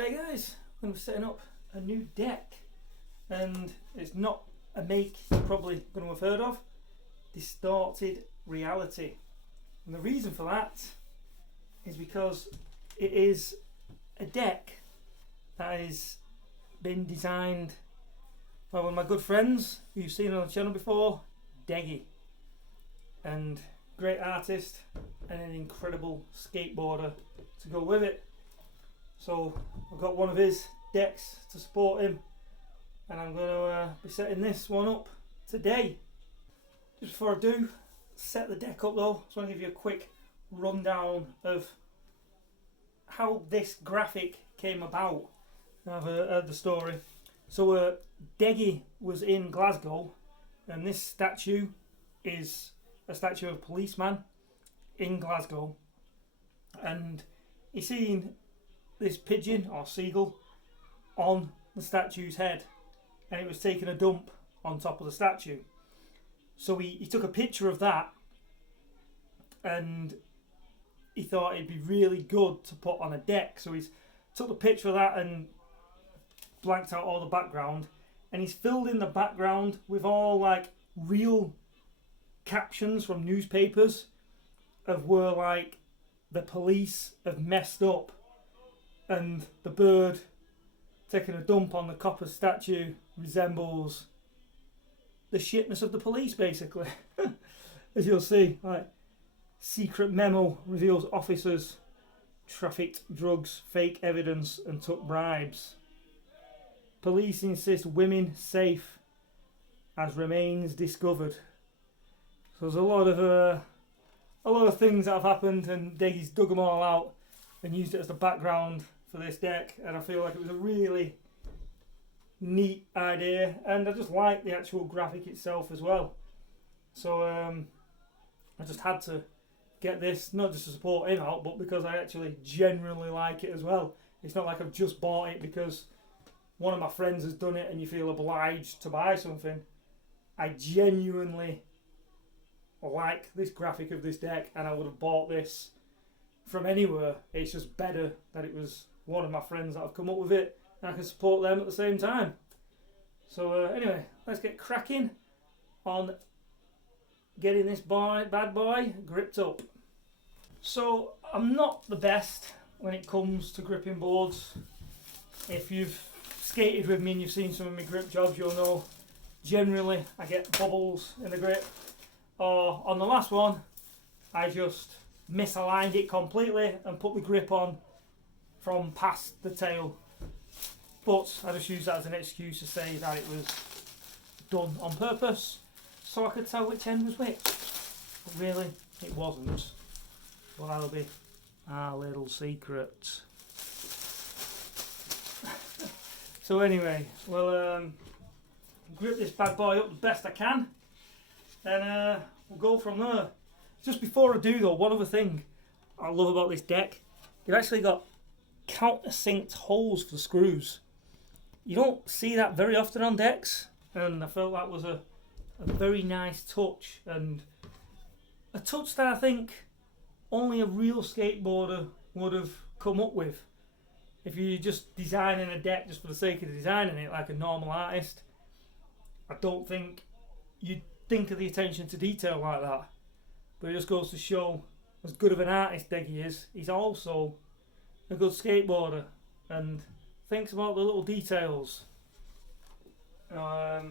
Today guys, I'm going to be setting up a new deck, and it's not a make you're probably going to have heard of, distorted reality. And the reason for that is because it is a deck that has been designed by one of my good friends who you've seen on the channel before, Deggy, and great artist and an incredible skateboarder to go with it. So I've got one of his decks to support him, and I'm going to be setting this one up today. Just before I do set the deck up though, I just want to give you a quick rundown of how this graphic came about. I've heard the story. So Deggy was in Glasgow, and this statue is a statue of a policeman in Glasgow, and he seen this pigeon or seagull on the statue's head, and it was taking a dump on top of the statue. So he took a picture of that, and he thought it'd be really good to put on a deck. So he's took the picture of that and blanked out all the background, and he's filled in the background with all like real captions from newspapers of where like the police have messed up, and the bird taking a dump on the copper statue resembles the shitness of the police, basically. As you'll see, like, secret memo reveals officers trafficked drugs, fake evidence and took bribes. Police insist women safe as remains discovered. So there's a lot of things that have happened, and Deggy's dug them all out and used it as the background for this deck, and I feel like it was a really neat idea, and I just like the actual graphic itself as well. So I just had to get this, not just to support him out, but because I actually genuinely like it as well. It's not like I've just bought it because one of my friends has done it and you feel obliged to buy something. I genuinely like this graphic of this deck, and I would have bought this from anywhere. It's just better that it was one of my friends that have come up with it, and I can support them at the same time. So anyway, let's get cracking on getting this bad boy gripped up. So I'm not the best when it comes to gripping boards. If you've skated with me and you've seen some of my grip jobs, you'll know generally I get bubbles in the grip, or on the last one I just misaligned it completely and put the grip on from past the tail. But I just use that as an excuse to say that it was done on purpose, so I could tell which end was which. But really, it wasn't. Well, that'll be our little secret. So anyway, we'll grip this bad boy up the best I can, and we'll go from there. Just before I do though, one other thing I love about this deck, you've actually got countersinked holes for the screws. You don't see that very often on decks, and I felt that was a very nice touch, and a touch that I think only a real skateboarder would have come up with. If you're just designing a deck just for the sake of designing it like a normal artist, I don't think you'd think of the attention to detail like that. But it just goes to show, as good of an artist Deggy is, he's also a good skateboarder and thinks about the little details. Yeah,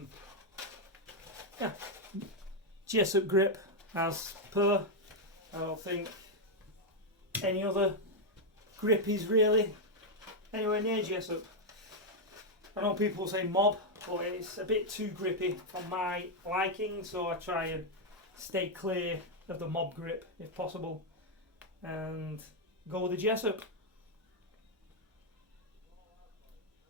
Jessup grip as per. I don't think any other grip is really anywhere near Jessup. I know people say mob, but it's a bit too grippy for my liking, so I try and stay clear of the mob grip if possible and go with the Jessup.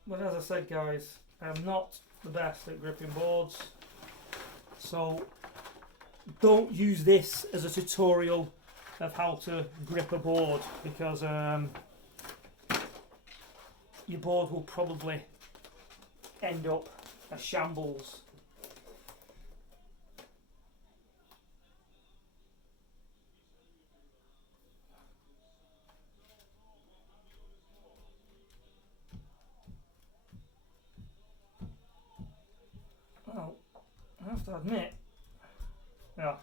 But as I said guys, I'm not the best at gripping boards, so don't use this as a tutorial of how to grip a board, because your board will probably end up a shambles. to admit, yeah,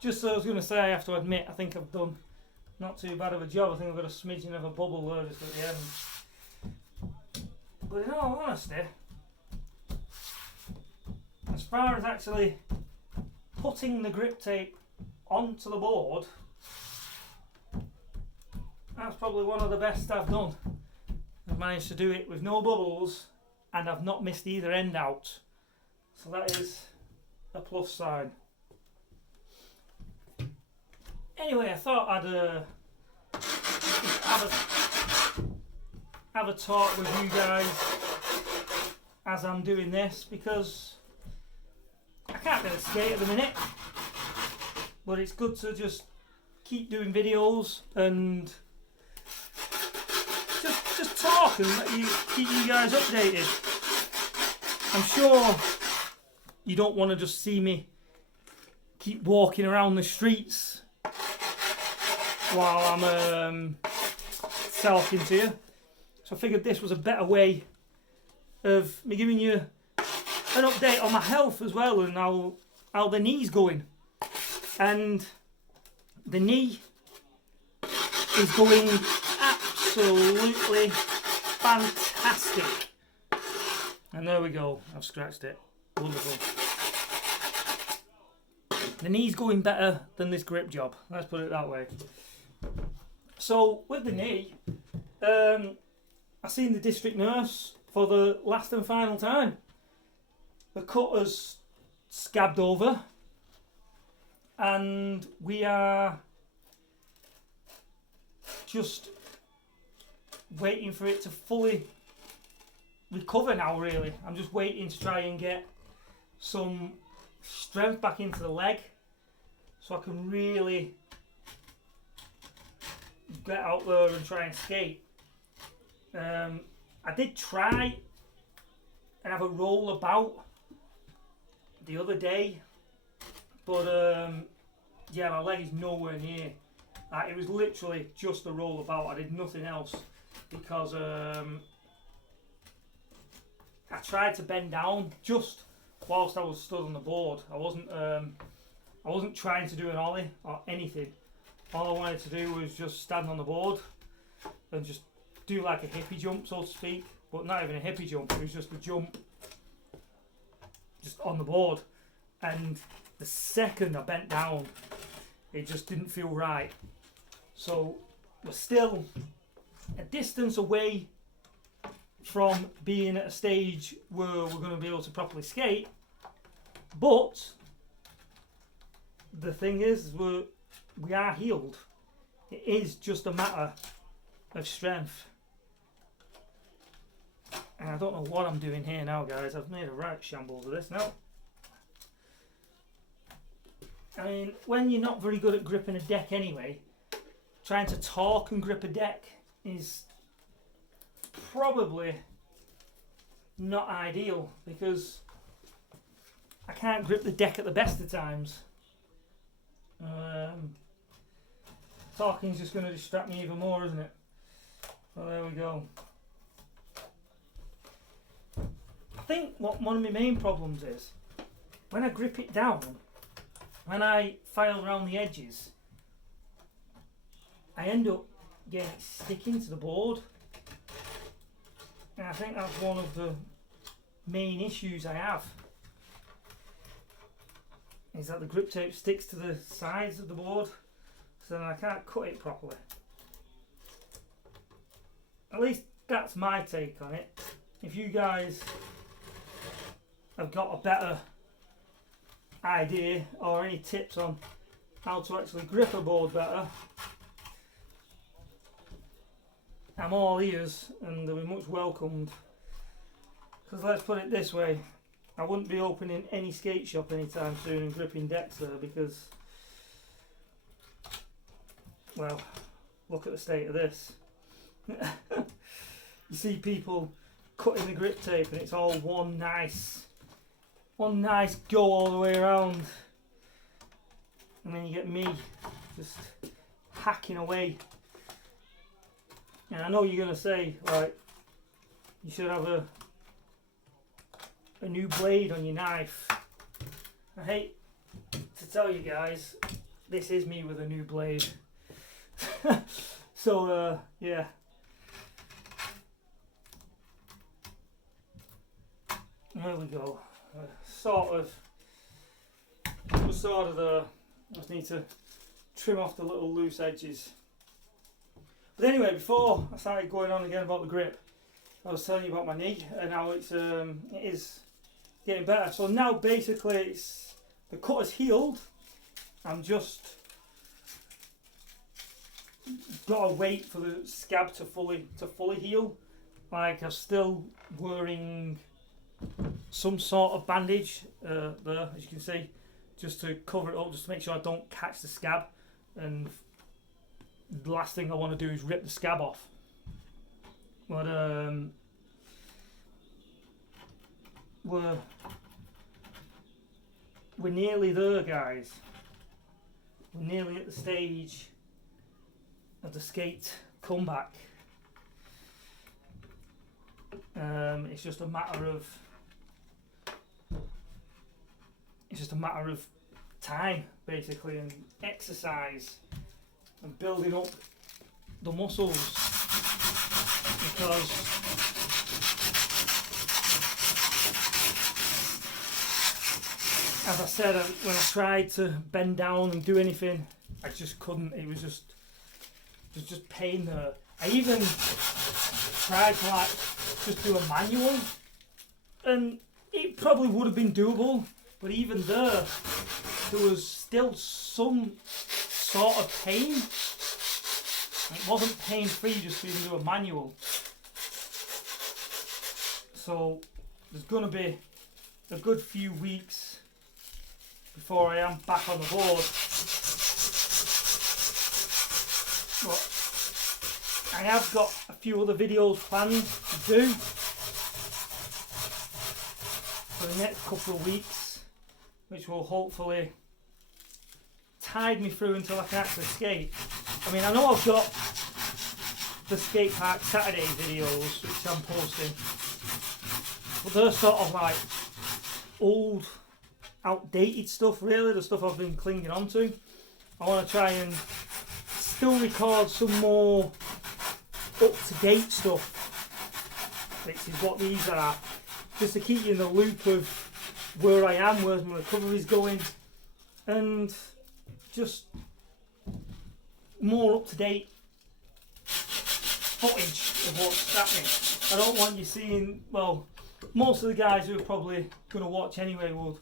just so I was going to say, I have to admit, I think I've done not too bad of a job. I think I've got a smidgen of a bubble there just at the end. But in all honesty, as far as actually putting the grip tape onto the board, that's probably one of the best I've done. I've managed to do it with no bubbles and I've not missed either end out. So that is a plus sign. Anyway, I thought I'd have a talk with you guys as I'm doing this, because I can't really skate at the minute, but it's good to just keep doing videos and just talk and let you keep you guys updated. I'm sure you don't want to just see me keep walking around the streets while I'm talking to you. So I figured this was a better way of me giving you an update on my health as well, and how the knee's going. And the knee is going absolutely fantastic. And there we go, I've scratched it. Wonderful. The knee's going better than this grip job, let's put it that way. So with the knee, I seen the district nurse for the last and final time. The cut has scabbed over and we are just waiting for it to fully recover now, really. I'm just waiting to try and get some strength back into the leg so I can really get out there and try and skate. I did try and have a roll about the other day, but yeah, my leg is nowhere near. It was literally just a roll about. I did nothing else because I tried to bend down just whilst I was stood on the board. I wasn't trying to do an ollie or anything. All I wanted to do was just stand on the board and just do like a hippie jump, so to speak, but not even a hippie jump. It was just a jump just on the board. And the second I bent down, it just didn't feel right. So we're still a distance away from being at a stage where we're going to be able to properly skate, but the thing is we are healed. It is just a matter of strength. And I don't know what I'm doing here now, guys. I've made a right shambles of this now. I mean, when you're not very good at gripping a deck anyway, trying to talk and grip a deck is probably not ideal, because I can't grip the deck at the best of times. Talking's just going to distract me even more, isn't it? Well, there we go. I think what one of my main problems is, when I grip it down, when I file around the edges, I end up getting it sticking to the board. And I think that's one of the main issues I have, is that the grip tape sticks to the sides of the board, so then I can't cut it properly. At least that's my take on it. If you guys have got a better idea or any tips on how to actually grip a board better, I'm all ears and they'll be much welcomed. Because let's put it this way, I wouldn't be opening any skate shop anytime soon and gripping decks there, because, well, look at the state of this. You see people cutting the grip tape and it's all one nice go all the way around, and then you get me just hacking away. And I know you're going to say, like, you should have a new blade on your knife. I hate to tell you guys, this is me with a new blade. So yeah. There we go. Sort of there. I just need to trim off the little loose edges. But anyway, before I started going on again about the grip, I was telling you about my knee and how it is getting better. So now basically the cut is healed. I'm just gotta wait for the scab to fully heal. Like, I'm still wearing some sort of bandage there, as you can see, just to cover it up, just to make sure I don't catch the scab. And the last thing I want to do is rip the scab off. But we're nearly there, guys. We're nearly at the stage of the skate comeback. It's just a matter of time, basically, and exercise and building up the muscles, because as I said, when I tried to bend down and do anything, I just couldn't. It was just pain there. I even tried to like just do a manual, and it probably would have been doable, but even there was still some sort of pain. It wasn't pain-free just to even do a manual. So there's going to be a good few weeks before I am back on the board. But I have got a few other videos planned to do for the next couple of weeks, which will hopefully tide me through until I can actually skate. I mean, I know I've got the skate park Saturday videos which I'm posting, but they're sort of like old, outdated stuff, really, the stuff I've been clinging on to. I want to try and still record some more up-to-date stuff, which is what these are, just to keep you in the loop of where I am, where my recovery's going, and just more up-to-date footage of what's happening. I don't want you seeing, well, most of the guys who are probably going to watch anyway will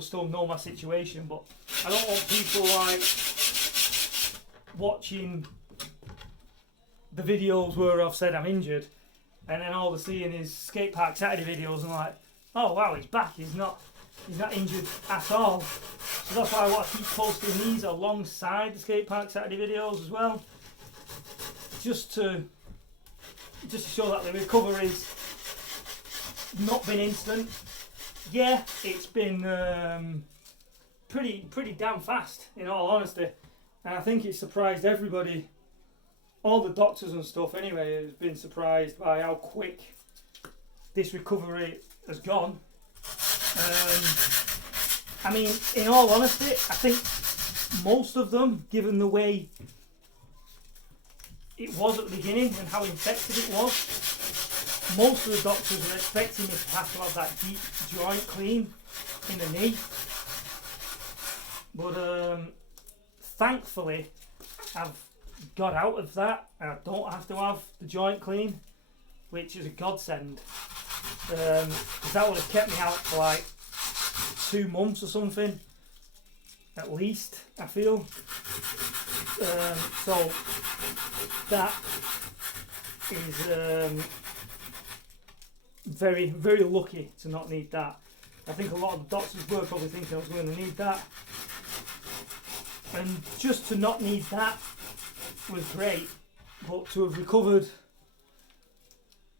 still know my situation, but I don't want people like watching the videos where I've said I'm injured and then all they're seeing is skate park Saturday videos and like, oh wow, he's back, he's not injured at all. So that's why I want to keep posting these alongside the skate park Saturday videos as well, just to show that the recovery's not been instant. Yeah, it's been pretty damn fast, in all honesty, and I think it's surprised everybody, all the doctors and stuff anyway, has been surprised by how quick this recovery has gone. I mean, in all honesty, I think most of them, given the way it was at the beginning and how infected it was, most of the doctors were expecting me to have that deep joint clean in the knee. But thankfully, I've got out of that and I don't have to have the joint clean, which is a godsend. Because that would have kept me out for like 2 months or something, at least, I feel. So that is very, very lucky to not need that. I think a lot of the doctors were probably thinking I was going to need that, and just to not need that was great, but to have recovered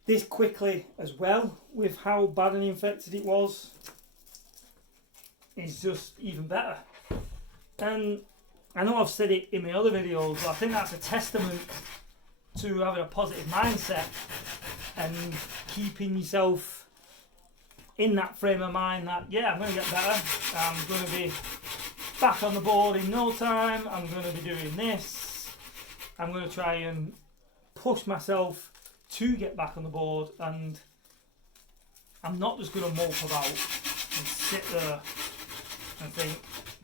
this quickly as well, with how bad and infected it was, is just even better. And I know I've said it in my other videos, but I think that's a testament to having a positive mindset and keeping yourself in that frame of mind that, yeah, I'm going to get better, I'm going to be back on the board in no time, I'm going to be doing this, I'm going to try and push myself to get back on the board, and I'm not just going to mope about and sit there and think,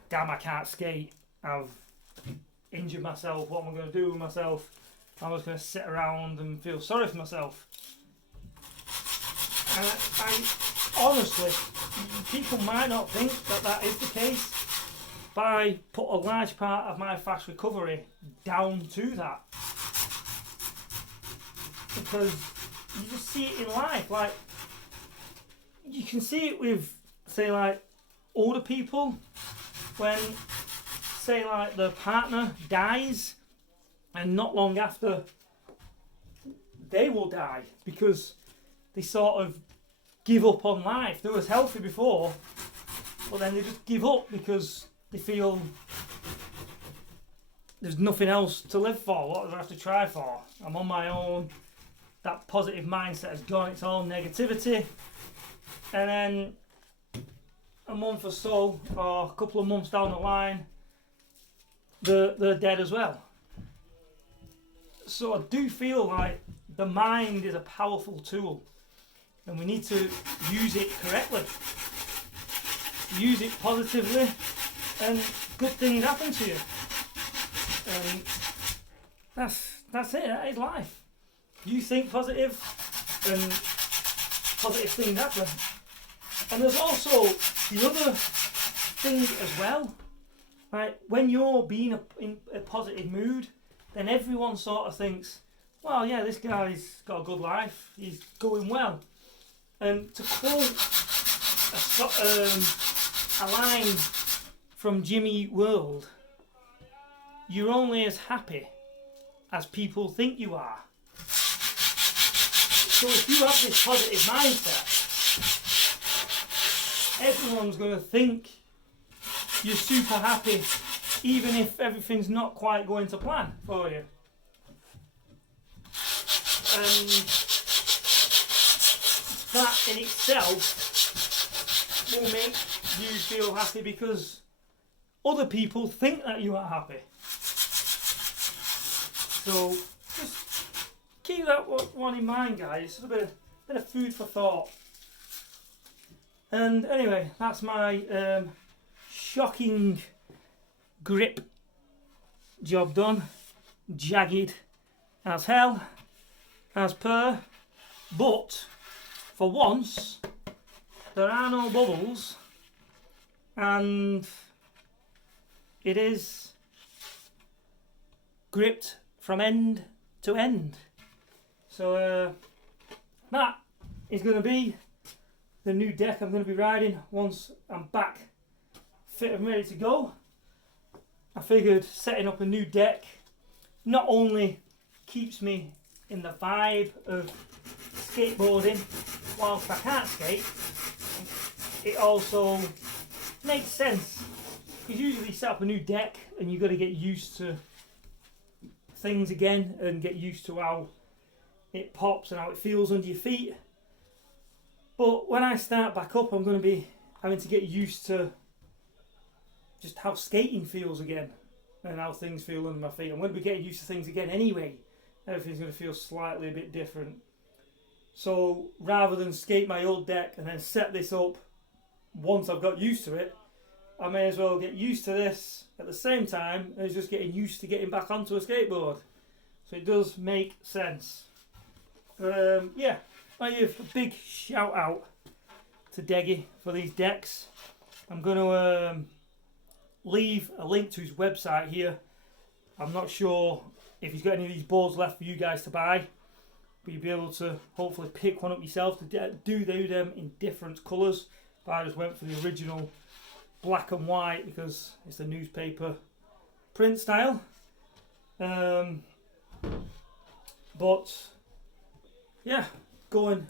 damn, I can't skate, I've injured myself, what am I going to do with myself? I'm just going to sit around and feel sorry for myself. And I honestly, people might not think that that is the case, but I put a large part of my fast recovery down to that. Because you just see it in life, like, you can see it with, say, like, older people, when, say, like, the partner dies, and not long after, they will die, because they sort of give up on life. They was healthy before, but then they just give up because they feel there's nothing else to live for. What do I have to try for? I'm on my own. That positive mindset has gone. It's all negativity. And then a month or so, or a couple of months down the line, they're dead as well. So I do feel like the mind is a powerful tool, and we need to use it correctly. Use it positively, and good things happen to you. And that's it. That is life. You think positive, and positive things happen. And there's also the other thing as well. Like, when you're being in a positive mood, then everyone sort of thinks, well, yeah, this guy's got a good life, he's going well. And to quote a line from Jimmy World, you're only as happy as people think you are. So if you have this positive mindset, everyone's going to think you're super happy, even if everything's not quite going to plan for you. And that in itself will make you feel happy, because other people think that you are happy. So just keep that one in mind, guys. It's a bit of food for thought. And anyway, that's my shocking grip job done. Jagged as hell, as per. But for once, there are no bubbles, and it is gripped from end to end. So that is going to be the new deck I'm going to be riding once I'm back fit and ready to go. I figured setting up a new deck not only keeps me in the vibe of skateboarding whilst I can't skate, it also makes sense. Because usually you set up a new deck and you've got to get used to things again and get used to how it pops and how it feels under your feet. But when I start back up, I'm going to be having to get used to just how skating feels again and how things feel under my feet. I'm going to be getting used to things again anyway. Everything's going to feel slightly a bit different. So rather than skate my old deck and then set this up once I've got used to it, I may as well get used to this at the same time as just getting used to getting back onto a skateboard. So it does make sense. Yeah, I give a big shout out to Deggy for these decks. I'm going to leave a link to his website here. I'm not sure if he's got any of these boards left for you guys to buy, but you'll be able to hopefully pick one up yourself. To do them in different colours, but I just went for the original black and white because it's the newspaper print style. But yeah, go and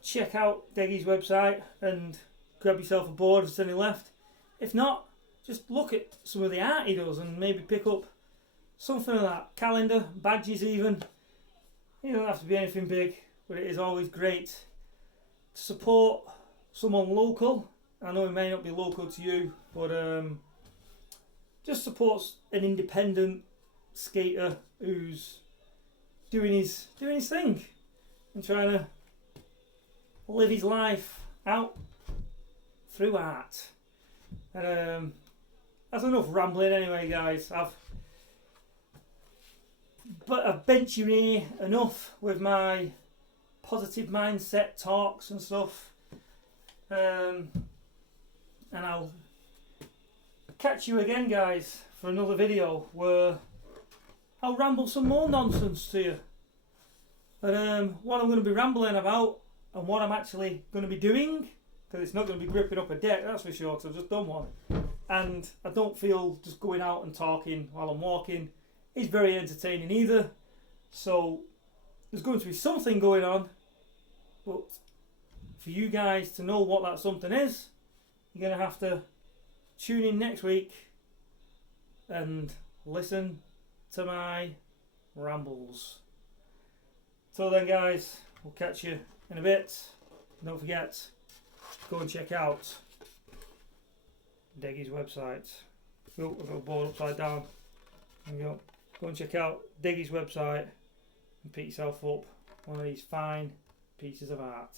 check out Deggy's website and grab yourself a board if there's any left. If not, just look at some of the art he does and maybe pick up something like that. Calendar, badges even. It doesn't have to be anything big, but it is always great to support someone local. I know he may not be local to you, but just supports an independent skater who's doing his thing and trying to live his life out through art. And that's enough rambling anyway, guys. I've bent you here enough with my positive mindset talks and stuff. And I'll catch you again, guys, for another video where I'll ramble some more nonsense to you. And what I'm going to be rambling about and what I'm actually going to be doing, because it's not going to be gripping up a deck, that's for sure, because I've just done one. And I don't feel just going out and talking while I'm walking is very entertaining either. So there's going to be something going on, but for you guys to know what that something is, you're going to have to tune in next week and listen to my rambles. Till then, guys, we'll catch you in a bit. Don't forget, go and check out Deggy's website. Oh, I've got a board upside down. There we go. Go and check out Deggy's website and pick yourself up one of these fine pieces of art.